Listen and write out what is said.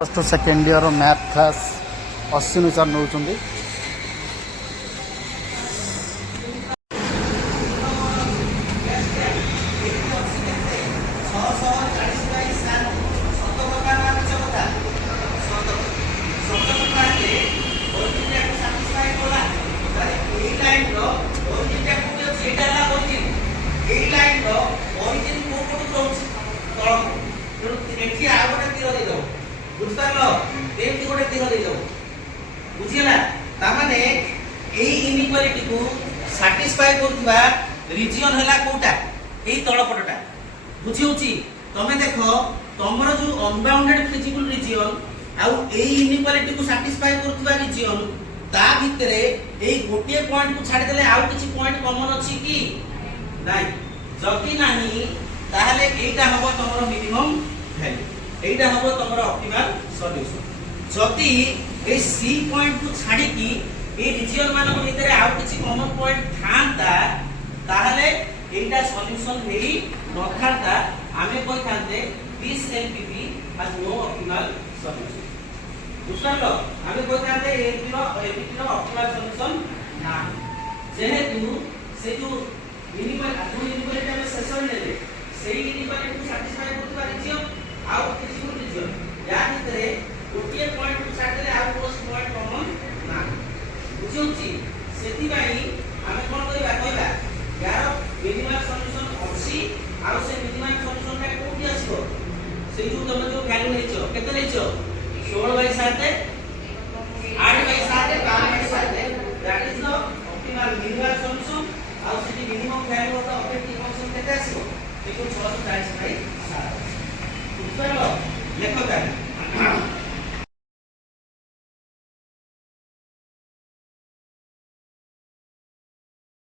first second year math class 80 sir नौ बुझीला तामाने एई इनइक्वालिटी को सैटिस्फाई करथबा रीजन हला कोटा एई तळपटटा बुझिउची तमे देखो तमरो जो अनबाउंडेड फिजिकल रीजन आउ एई इनइक्वालिटी को सैटिस्फाई करथबा रीजन ता भितरे एई गोटिए पॉइंट को छाडी देले आउ किछि पॉइंट कॉमन अछि की नाही जति नाही ताहले एईटा हबो तमरो मिनिमम वैल्यू एईटा हबो तमरो ऑप्टिमल सॉल्यूशन जति ए सी पॉइंट को छाडी की ए रीजन मानक भितरे आउ किछि कॉमन पॉइंट थांता ताहले एटा सॉल्यूशन हेई नथांता आमे कोइ थांते this LPP has no optimal solution बुझलो आमे कोइ थांते एबीटी रो ऑप्टिमल सॉल्यूशन ना जेहेतु से जो मिनिमल इनइक्वालिटी हम सेशन लेले सेही इनइक्वालिटी को सैटिस्फाई करतबा रीजन आउ किछि रीजन या भितरे गोटिए पॉइंट को छाडी देले आउ कोस पॉइंट कॉमन ना बुझिउची सेति भाई आमे कोन करिबा कहला यार मिनिमम सॉल्यूशन अछि आउ से मिनिमम सॉल्यूशन टा कोठी आसीबो से जो तमे जो वैल्यू लेछो केते लेछो 16 by 7 8 by 7 12 by 7 that is the optimal minimum solution आउ से minimum value of the objective function केते आसीबो 640 बाय 7 बुझलो लेखो ताले